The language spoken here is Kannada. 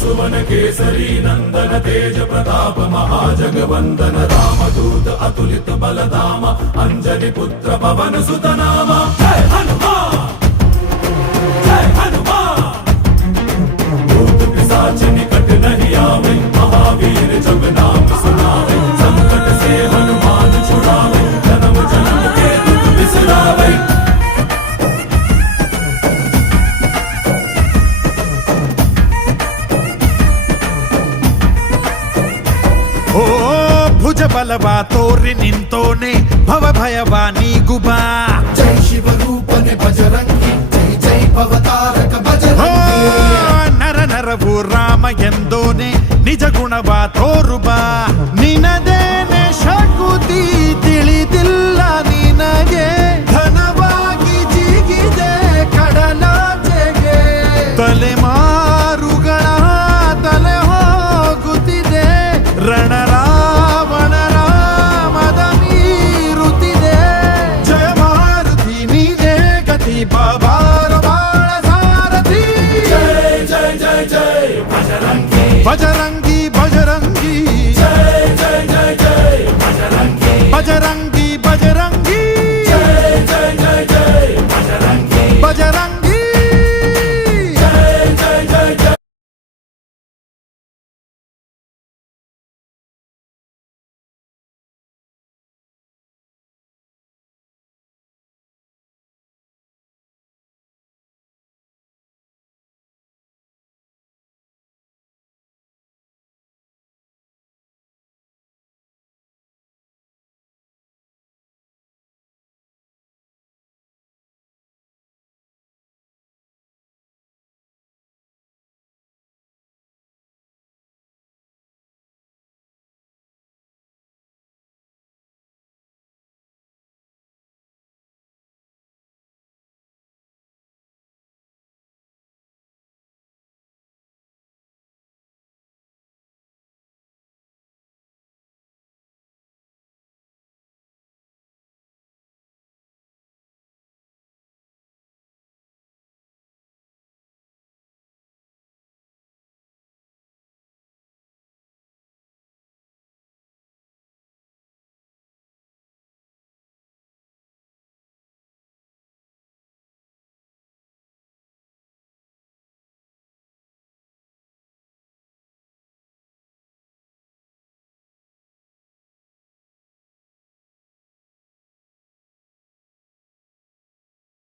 सुवन केसरी नंदन तेज प्रताप महाजगवंदन रामदूत अतुलित बलधाम अंजनी पुत्र पवन सुत नाम जय हनुमान जय हनुमान। भूत पिशाच निकट नहीं आवे महावीर जब नाम सुनावे संकट से हनुमान छुड़ावे जन्म जन्म के दुख बिसरावे। ಓ ಭುಜ ಬಲವಾ ತೋರಿ ನಿಂತೋನೆ ಭವ ಭಯವಾ ನೀಗುಬಾ ಜೈ ಶಿವ ರೂಪನೆ ಬಜರಂಗಿ ಜೈ ಜೈ ಭವತಾರಕ ಬಜರಂಗಿ ನರ ನರವು ರಾಮ ಎಂದೋನೆ ನಿಜ ಗುಣವಾ ತೋರುಬಾ ನಿನದೇನೆ ಶಕುತಿ ತಿಳಿದಿಲ್ಲ ನಿನಗೆ ಘನವಾಗಿ ಜಿಗಿದೆ ಕಡಲಾಚೆಗೆ ತಲೆಮಾರುಗಳ ತಲೆ ಹೋಗುತ್ತಿದೆ ರಣರಾವಣರ ಮದ ಮೀರುತ್ತಿದೆ ಜಯ ಮಾರುತಿ ನೀನೇ ಗತಿ ಬಾಬಾರ ಬಾಳ ಸಾರಥಿ जय जय जय जय बजरंगी ಬಜರಂಗಿ ಬಜರಂಗಿ जय जय जय जय बजरंगी ಬಜರಂಗಿ